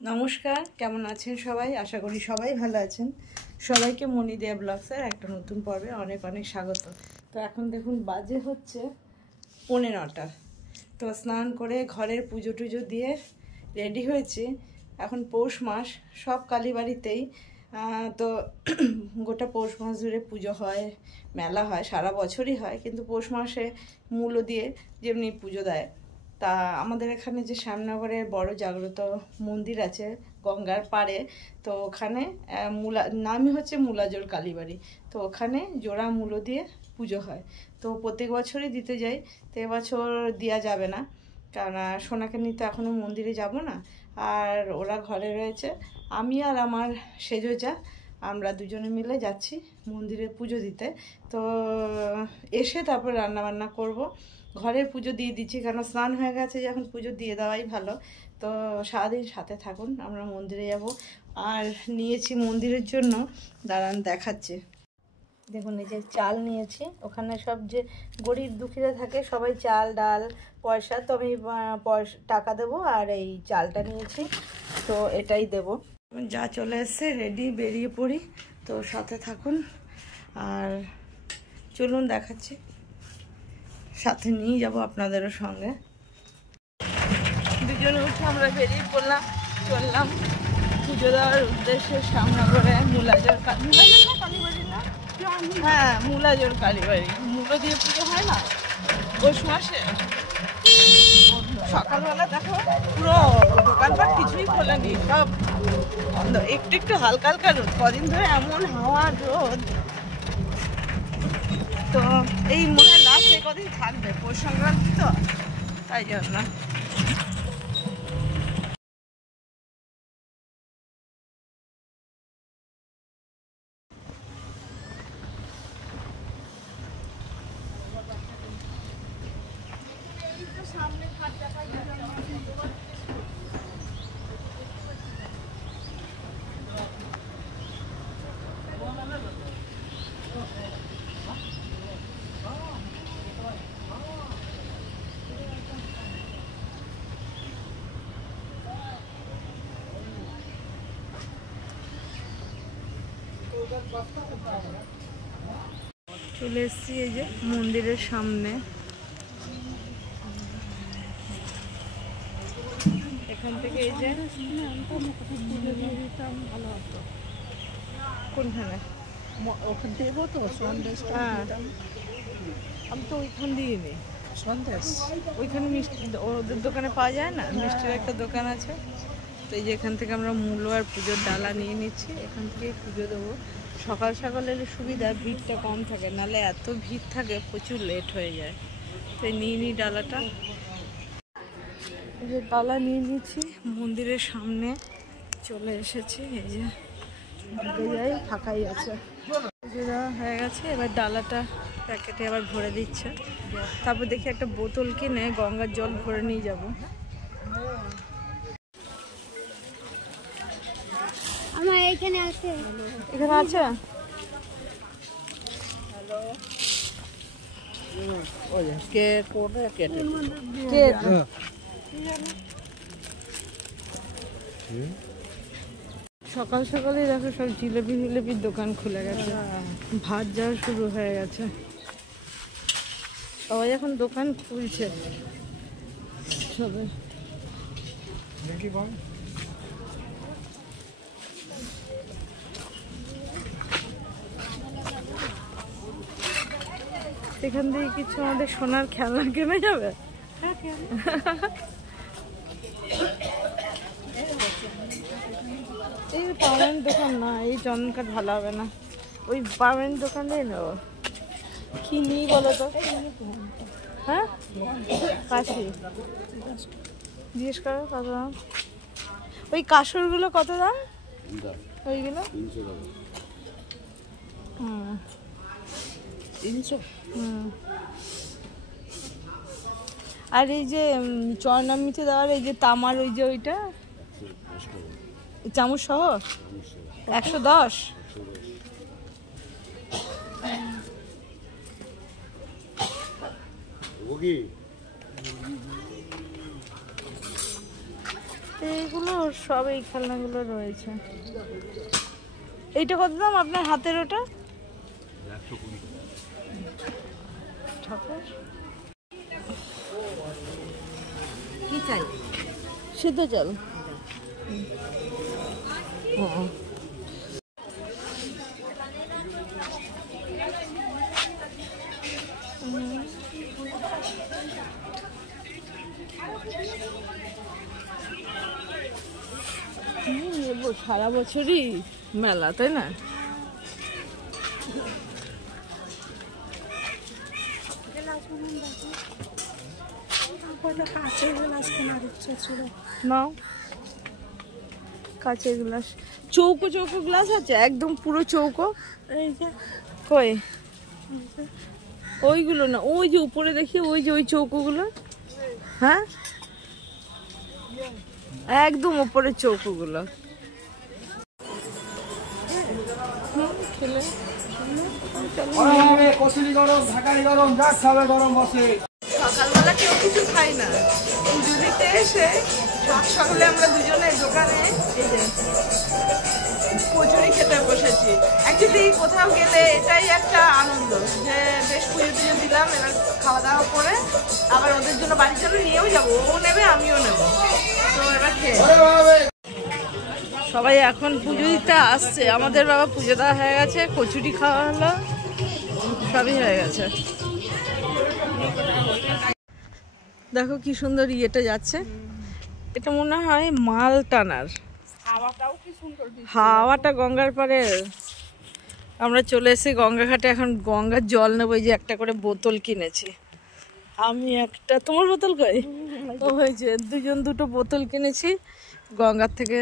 নমস্কার, কেমন আছেন সবাই? আশা করি সবাই ভালো আছেন। সবাইকে মনিদিয়া ব্লগসের একটা নতুন পর্বে অনেক অনেক স্বাগত। তো এখন দেখুন বাজে হচ্ছে 9:15। তো স্নান করে ঘরের পুজো টুজো দিয়ে রেডি হয়েছি। এখন পৌষ মাস, সব কালীবাড়িতেই তো গোটা পৌষ মাস ধরে পুজো হয়, মেলা হয়, সারা বছরই হয়, কিন্তু পৌষ মাসে মূল্য দিয়ে যেমনি পুজো দেয়। তা আমাদের এখানে যে শ্যামনগরের বড় জাগ্রত মন্দির আছে গঙ্গার পাড়ে, তো ওখানে নামই হচ্ছে মূলাজোর কালীবাড়ি। তো ওখানে জোড়া মূলো দিয়ে পুজো হয়। তো প্রত্যেক বছরই দিতে যাই, তো এবছর দেওয়া যাবে না, কারণ সোনাকে নিতে এখনও মন্দিরে যাব না। আর ওরা ঘরে রয়েছে, আমি আর আমার সেজোজা আমরা দুজনে মিলে যাচ্ছি মন্দিরে পুজো দিতে। তো এসে তারপর রান্নাবান্না করব। ঘরের পুজো দিয়ে দিচ্ছি, কারণ স্নান হয়ে গেছে, যখন পুজো দিয়ে দেওয়াই ভালো। তো সারাদিন সাথে থাকুন, আমরা মন্দিরে যাব। আর নিয়েছি মন্দিরের জন্য, দাঁড়ান দেখাচ্ছি। দেখুন এই যে চাল নিয়েছি, ওখানে সব যে গরিব দুঃখীরা থাকে সবাই চাল ডাল পয়সা, তো আমি টাকা দেবো আর এই চালটা নিয়েছি, তো এটাই দেব। যা চলে এসছে রেডি, বেরিয়ে পড়ি। তো সাথে থাকুন আর চলুন দেখাচ্ছি, সাথে নিয়ে যাব আপনাদেরও সঙ্গে। দুজনে উঠে আমরা বেরিয়ে পড়লাম, চললাম পুজো দেওয়ার উদ্দেশ্যে শ্যামনগরে মূলাজোর কালীবাড়ি না, হ্যাঁ মূলাজোর কালীবাড়ি। মূলো দিয়ে পুজো হয় না পৌষ মাসে। সকালবেলা দেখো পুরো দোকানপাট কিছুই খোলেনি, সব বন্ধ। একটু একটু হালকা হালকা রোদ, কদিন ধরে এমন হাওয়া রোদ। তো এই মনে হয় লাস্ট এই কদিন থাকবে, পৌষ সংক্রান্তি তো, তাই জন্য। চলে এসছি এই যে মন্দিরের সামনে। এখান থেকে এই যে ভালো হতো, কোনখানে ওখান দেবো তো সন্দেশ। হ্যাঁ আমি তো ওইখান দিয়ে নিই সন্দেশ, ওইখানে মিষ্টি ওদের দোকানে পাওয়া যায় না, মিষ্টির একটা দোকান আছে। তো এই যে এখান থেকে আমরা মূলো আর পুজোর ডালা নিয়ে নিচ্ছি, এখান থেকে পুজো দেবো। সকাল সকাল এলে সুবিধা, ভিড়টা কম থাকে, নাহলে এত ভিড় থাকে প্রচুর লেট হয়ে যায়। তো নিয়ে নিই ডালাটা, এই যে ডালা নিয়ে নিচ্ছি, মন্দিরের সামনে চলে এসেছি। এই যে ঢুকে যাই, ফাঁকাই আছে, পুজো দেওয়া হয়ে গেছে। এবার ডালাটা প্যাকেটে আবার ভরে দিচ্ছে, তারপর দেখি একটা বোতল কিনে গঙ্গার জল ভরে নিয়ে যাবো। আমার এখানে আছে, এখানে আছে। সকাল সকালে দেখো সব জিলেবির দোকান খুলে গেছে, ভাত যাওয়া শুরু হয়ে গেছে, সবাই এখন দোকান খুলছে সবে। এখান থেকে কিছু আমাদের সোনার খেলনা কেনা যাবে। এই পার্মানেন্ট দোকান না, এই চন্দন কাঠ ভালো হবে না, ওই পার্মানেন্ট দোকান দিয়ে নেবো। কি নিই বলো তো? হ্যাঁ কাশি জিজ্ঞেস করো কত দাম। ওই কাসরগুলো কত দাম? ওইগুলো 300। আর এই যে চরনামিতে দেওয়ার এই যে তামার ওই যে ওইটা চামচ সহ 110। এইগুলো সব এই খেলনাগুলো রয়েছে। এইটা কত দাম আপনার হাতের? ওটা কি চাই? সিদ্ধ চাল। সারা বছরই মেলা, তাই না? নাও কাঁচের গ্লাস, চৌকো চৌকো গ্লাস আছে একদম পুরো চৌকো। এই যে কই ওইগুলো না, ওই যে উপরে দেখি ওই যে ওই চৌকোগুলো। হ্যাঁ একদম উপরে চৌকোগুলো। সকালবেলা কেউ কিছু খাই না, পুজো দিতে এসে সকালে আমরা দুজনে দোকানে এই যে কচুরি খেতে বসেছি। অ্যাকচুয়ালি কোথাও গেলে এটাই একটা আনন্দ যে বেশ পুজো টুজো দিলাম, এবার খাওয়া দাওয়া করে আবার ওদের জন্য বাড়ির জন্য নিয়েও যাবো, ও নেবে আমিও নেবো। তো এবার খেয়ে সবাই এখন পুজো দিতে আসছে। আমাদের বাবা পুজো দেওয়া হয়ে গেছে, কচুরি খাওয়া হলো, সবই হয়ে গেছে। দেখো কি সুন্দর ইয়েটা যাচ্ছে, এটা মনে হয় মাল টানার। হাওয়াটা গঙ্গার পারে। আমরা চলে এসেছি গঙ্গা ঘাটে, এখন গঙ্গার জল নেবো। এই যে একটা করে বোতল কিনেছি আমি, একটা তোমার বোতল কই? ও হয়েছে দুজন দুটো বোতল কিনেছি, গঙ্গার থেকে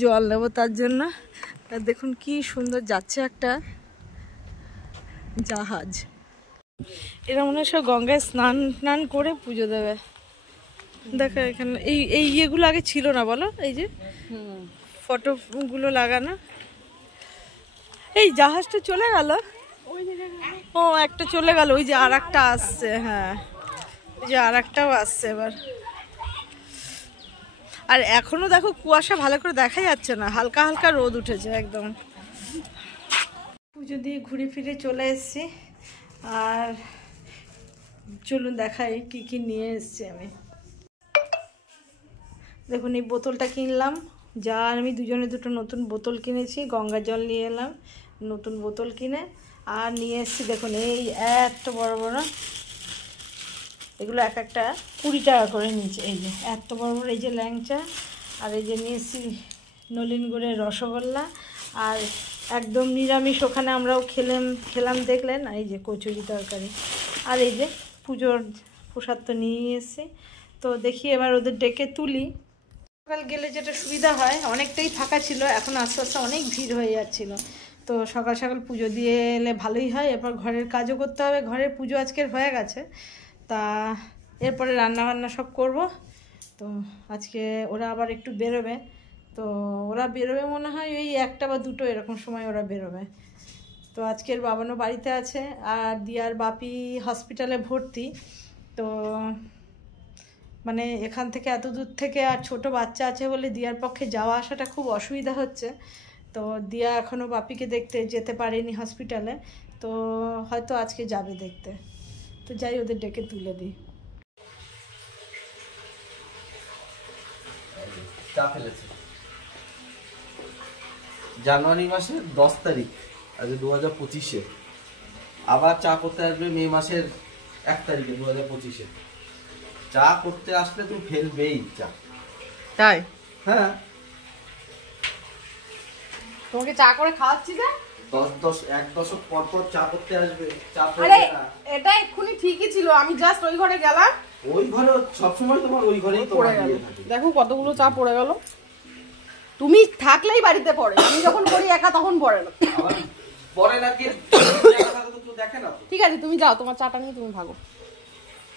জল নেবো তার জন্য। দেখুন কি সুন্দর যাচ্ছে একটা জাহাজ। এরা মনে হয় সব গঙ্গায় স্নান টান করে পুজো দেবে। দেখো এখানে এই ইয়েগুলো আগে ছিল না বলো, এই যে ফটোগুলো লাগানো। এই জাহাজটা চলে গেল, ও একটা চলে গেল, ওই যে আর একটা আসছে। হ্যাঁ ওই যে আর একটাও আসছে এবার। আর এখনো দেখো কুয়াশা ভালো করে দেখা যাচ্ছে না, হালকা হালকা রোদ উঠেছে একদম। পুজো দিয়ে ঘুরে ফিরে চলে এসেছি, আর চলুন দেখাই কি কি নিয়ে এসেছি আমি। দেখুন এই বোতলটা কিনলাম, যা আমি দুজনে দুটো নতুন বোতল কিনেছি, গঙ্গা জল নিয়ে এলাম নতুন বোতল কিনে। আর নিয়ে এসেছি দেখুন এই এত বড় বড়, এগুলো এক একটা 20 টাকা করে নিচ্ছে। এই যে এত বড় বড় এই যে ল্যাংচা, আর এই যে নিয়ে এসেছি নলিন গুড়ের রসগোল্লা, আর একদম নিরামিষ ওখানে আমরাও খেলাম দেখলেন, এই যে কচুরি তরকারি। আর এই যে পুজোর প্রসাদ তো নিয়ে এসেছি। তো দেখি এবার ওদের ডেকে তুলি। সকাল গেলে যেটা সুবিধা হয়, অনেকটাই ফাঁকা ছিল, এখন আস্তে আস্তে অনেক ভিড় হয়ে যাচ্ছিল। তো সকাল সকাল পুজো দিয়ে এলে ভালোই হয়, এরপর ঘরের কাজও করতে হবে। ঘরের পুজো আজকের হয়ে গেছে, তা এরপরে রান্নাবান্না সব করব। তো আজকে ওরা আবার একটু বেরোবে, তো ওরা বেরোবে মনে হয় ওই 1টা বা 2টো এরকম সময় ওরা বেরোবে। তো আজকের বাবানও বাড়িতে আছে, আর দিয়ার বাপি হসপিটালে ভর্তি। তো মানে এখান থেকে এত দূর থেকে, আর ছোট বাচ্চা আছে বলে দিয়ার পক্ষে যাওয়া আসাটা খুব অসুবিধা হচ্ছে। তো দিয়া এখনও বাপিকে দেখতে যেতে পারেনি হসপিটালে, তো হয়তো আজকে যাবে দেখতে। তো যাই ওদের ডেকে তুলে দিই। জানুয়ারি মাসের 10 তারিখ, আজ 2025-এ আবার চা করতে আসবে মে মাসের 1 তারিখে 2025-এ। চা করতে আসলে তুমি ফেলবেই চা। তাই? হ্যাঁ, তোমাকে চা করে খাওয়াচ্ছি যে 1 দশক পর পর চা করতে আসবে, চা আরে ফেলবে না। এটা এক্ষুনি ঠিকই ছিল, আমি জাস্ট ওই ঘরে গেলাম, ওই ঘরে সবসময় তোমার ওই ঘরেই পড়ে তোমার গেল। ইয়ে থাকে। দেখো কতগুলো চা পড়ে গেল। তুমি থাকলেই বাড়িতে পড়ে, আমি যখন করি একা তখন পড়ে না। আবার পরে নাকি কেউ দেখে না তো। ঠিক আছে তুমি যাও, তোমার চাটা নিয়ে তুমি ভাগো।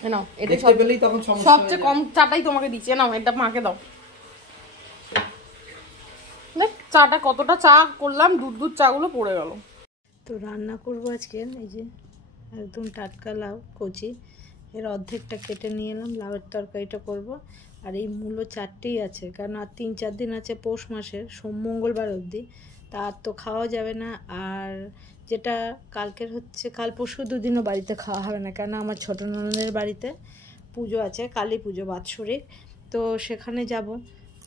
এ নাও, এটা দেখতে পেলেই তখন সমস্যা হয়ে সবচেয়ে যায়। কম চাটাই তোমাকে দিচ্ছে, নাও এটা মাকে দাও। দেখ চাটা কতটা চা করলাম, দুধ চাগুলো পড়ে গেল। তো রান্না করবো আজকে এই যে একদম টাটকা লাউ কচি, এর অর্ধেকটা কেটে নিয়ে এলাম, লাউয়ের তরকারিটা করব। আর এই মূলো 4টেই আছে, কারণ আর 3-4 দিন আছে পৌষ মাসের, মঙ্গলবার অবধি, তা আর তো খাওয়া যাবে না। আর যেটা কালকের হচ্ছে, কাল পরশু 2 দিনও বাড়িতে খাওয়া হবে না, কেন আমার ছোটো ননদের বাড়িতে পুজো আছে, কালী পুজো বাৎসরিক, তো সেখানে যাব,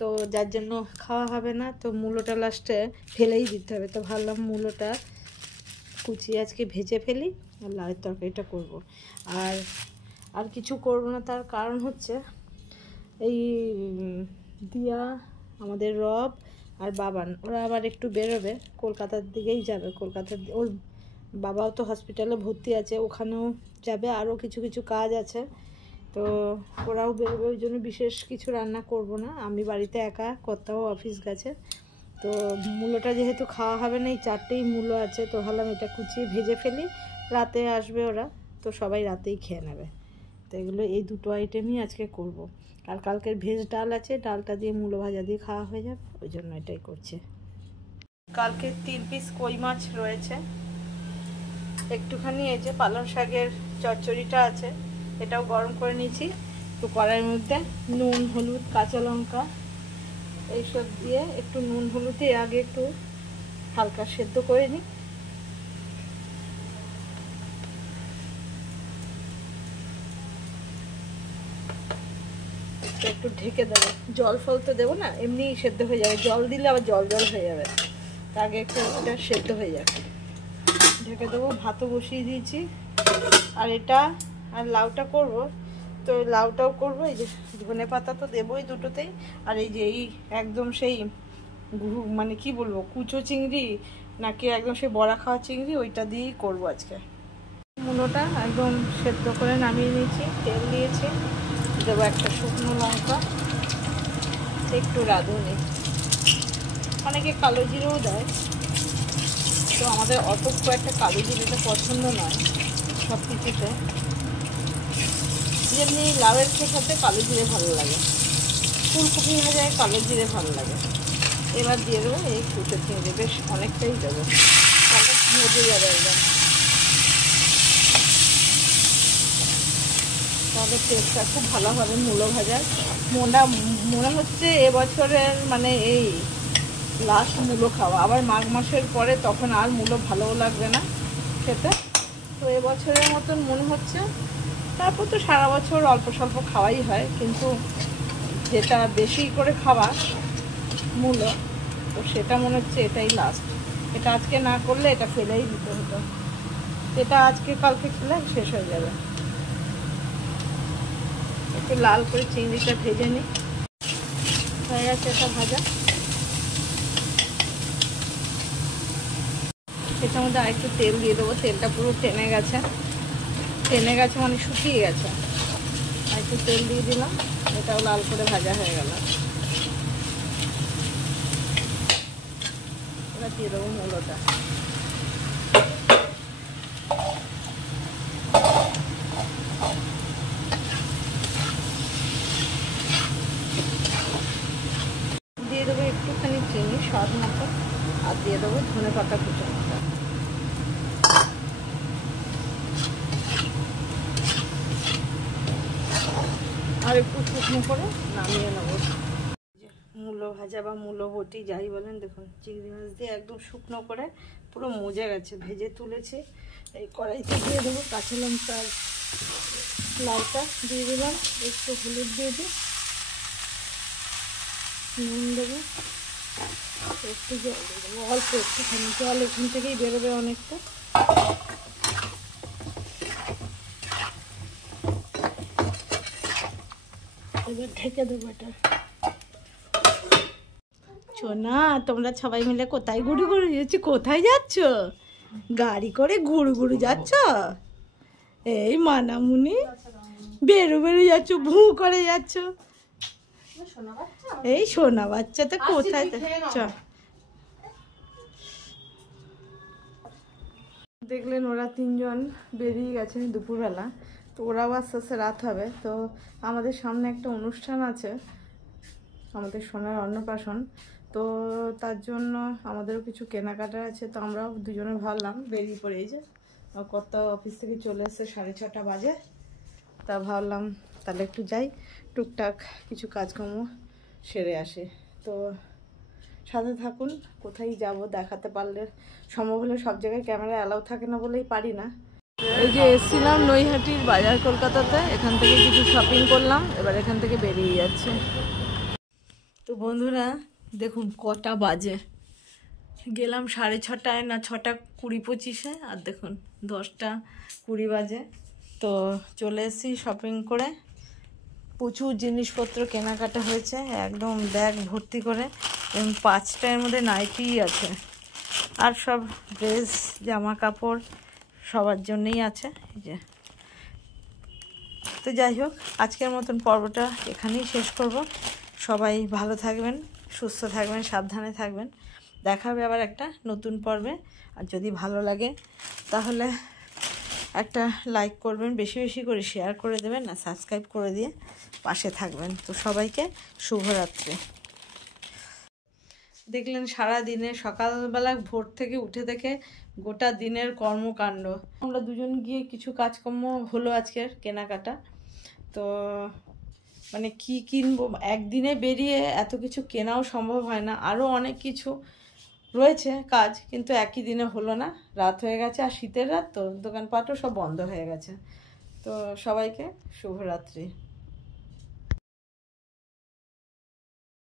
তো যার জন্য খাওয়া হবে না। তো মূলোটা লাস্টে ফেলেই দিতে হবে, তো ভাবলাম মূলোটা কুচিয়ে আজকে ভেজে ফেলি আর লাউয়ের তরকারিটা করব। আর কিছু করব না, তার কারণ হচ্ছে এই দিয়া, আমাদের রব আর বাবান, ওরা আবার একটু বেরোবে, কলকাতার দিকেই যাবে। কলকাতার ওর বাবাও তো হসপিটালে ভর্তি আছে, ওখানেও যাবে, আরও কিছু কিছু কাজ আছে, তো ওরাও বেরোবে, ওই জন্য বিশেষ কিছু রান্না করব না। আমি বাড়িতে একা, কর্তাও অফিস গেছে, তো মূলোটা যেহেতু খাওয়া হবে না, এই 4টেই মূলো আছে, তো ভাবলাম এটা কুচিয়ে ভেজে ফেলি, রাতে আসবে ওরা, তো সবাই রাতেই খেয়ে নেবে। তো এগুলো এই 2টো আইটেমই আজকে করব। আর কালকের ভেজ ডাল আছে, ডালটা দিয়ে মূলো ভাজা দিয়ে খাওয়া হয়ে যাবে, ওই জন্য এটাই করছে। কালকে 3 পিস কই মাছ রয়েছে, একটুখানি এই যে পালং শাকের চচ্চড়িটা আছে, এটাও গরম করে নিয়েছি। তো কড়াইয়ের মধ্যে নুন, হলুদ, কাঁচা লঙ্কা এইসব দিয়ে একটু নুন হলুদ দিয়ে আগে একটু হালকা সেদ্ধ করে নিই। একটু ঢেকে দেবো, জল ফল তো দেবো না, এমনি সেদ্ধ হয়ে যাবে, জল দিলে আবার জল জল হয়ে যাবে, আগে একটু এটা সেদ্ধ হয়ে যাবে, ঢেকে দেবো। ভাতও বসিয়ে দিয়েছি। আর এটা আর লাউটা করব, তো লাউটাও করব, এই যে ধনে পাতা তো দেবোই দুটোতেই, আর এই যে এই একদম সেই মানে কি বলবো, কুচো চিংড়ি নাকি একদম সেই বড়া খাওয়া চিংড়ি, ওইটা দিয়েই করবো আজকে। মূলোটা একদম সেদ্ধ করে নামিয়ে নিয়েছি, তেল দিয়েছি, দেবো একটা শুকনো লঙ্কা, একটু রাঁধুনি, অনেকে কালো জিরেও দেয়, তো আমাদের অত খুব একটা কালো জিরেটা পছন্দ নয় সব কিছুতে, যেমনি লাউয়ের সাথে কালো জিরে ভালো লাগে, ফুলকপি ভাজায় কালো জিরে ভালো লাগে। এবার দিয়ে দেবো এই কুচো চিংড়ি, বেশ অনেকটাই দেবো, তাহলে মজে যাবে একদম, তাহলে টেস্টটা খুব ভালো হবে মূলো ভাজার। মনে হচ্ছে এবছরের মানে এই লাস্ট মূলো খাওয়া, আবার মাঘ মাসের পরে তখন আর মূলো ভালোও লাগবে না খেতে, তো এবছরের মতন মনে হচ্ছে। তারপর তো সারা বছর অল্প স্বল্প খাওয়াই হয়, কিন্তু যেটা বেশি করে খাওয়া মূলো, তো সেটা মনে হচ্ছে এটাই লাস্ট। এটা আজকে না করলে এটা ফেলেই দিতে হতো, এটা আজকে কালকে খেলে শেষ হয়ে যাবে। একটু লাল করে চিংড়িটা ভেজে নিই, হয়ে গেছে এটা ভাজা। এটার মধ্যে আরেকটু তেল দিয়ে দেবো, তেলটা পুরো টেনে গেছে মানে শুকিয়ে গেছে, আর একটু তেল দিয়ে দিলাম, এটাও লাল করে ভাজা হয়ে গেল। এবার দিয়ে দেবো মূলোটা, দিয়ে দেবো একটুখানি চিনি স্বাদ মতো, আর দিয়ে দেবো ধনে পাতা কুচো, আর একটু শুকনো করে নামিয়ে নেবো। মূলো ভাজা বা মূলো বটি যাই বলেন, দেখুন চিংড়ি মাছ দিয়ে একদম শুকনো করে পুরো মজে গেছে, ভেজে তুলেছি। এই কড়াইতে দিয়ে দেবো কাঁচা লঙ্কা, লাউটা দিয়ে দিলাম, একটু হলুদ দিয়ে দিই, নুন দেবো, একটু জল দিয়ে দেবো, অল্প একটুখানি জল এখান থেকেই বেরোবে অনেকটা। এবার ঢেকে দেবো এটা। সোনা, তোমরা সবাই মিলে কোথায় ঘুরু ঘুরু যাচ্ছ? কোথায় যাচ্ছ? গাড়ি করে ঘুরু ঘুরু যাচ্ছ? এই মানামুনি বেরো বেরো যাচ্ছ, ভু করে যাচ্ছ, এই সোনা বাচ্চা তো কোথায় চ। দেখলেন ওরা 3জন বেরিয়ে গেছে দুপুরবেলা, তো ওরাও আস্তে আস্তে রাত হবে। তো আমাদের সামনে একটা অনুষ্ঠান আছে, আমাদের সোনার অন্নপ্রাশন, তো তার জন্য আমাদেরও কিছু কেনাকাটা আছে, তো আমরাও দুজনে ভাবলাম বেরিয়ে পড়ে। এই যে কত অফিস থেকে চলে এসছে, 6:30 বাজে, তা ভাবলাম তাহলে একটু যাই, টুকটাক কিছু কাজকর্ম সেরে আসে। তো সাথে থাকুন, কোথায় যাব দেখাতে পারলে, সম্ভব হলে সব জায়গায় ক্যামেরা অ্যালাউ থাকে না বলেই পারি না। এই যে এসেছিলাম নৈহাটির বাজার কলকাতাতে, এখান থেকে কিছু শপিং করলাম, এবার এখান থেকে বেরিয়ে যাচ্ছে। তো বন্ধুরা দেখুন কটা বাজে, গেলাম 6:30 না 6:20-25, আর দেখুন 10:20 বাজে। তো চলে এসেছি শপিং করে, প্রচুর জিনিসপত্র কেনাকাটা হয়েছে, একদম ব্যাগ ভর্তি করে, এবং 5টার মধ্যে নাইটিই আছে, আর সব ড্রেস জামা কাপড় সবার জন্যই আছে। এই যে, তো যাই হোক আজকের মতন পর্বটা এখানেই শেষ করব। সবাই ভালো থাকবেন, সুস্থ থাকবেন, সাবধানে থাকবেন। দেখা হবে আবার একটা নতুন পর্বে। আর যদি ভালো লাগে তাহলে একটা লাইক করবেন, বেশি বেশি করে শেয়ার করে দেবেন, আর সাবস্ক্রাইব করে দিয়ে পাশে থাকবেন। তো সবাইকে শুভরাত্রি। দেখলেন সারা দিনে সকালবেলা ভোর থেকে উঠে থেকে গোটা দিনের কর্মকাণ্ড। আমরা দুজন গিয়ে কিছু কাজকর্ম হলো আজকের কেনাকাটা। তো মানে কি কিনবো, একদিনে বেরিয়ে এত কিছু কেনাও সম্ভব হয় না, আরও অনেক কিছু রয়েছে কাজ, কিন্তু একই দিনে হলো না, রাত হয়ে গেছে, আর শীতের রাত তো দোকানপাটও সব বন্ধ হয়ে গেছে। তো সবাইকে শুভরাত্রি।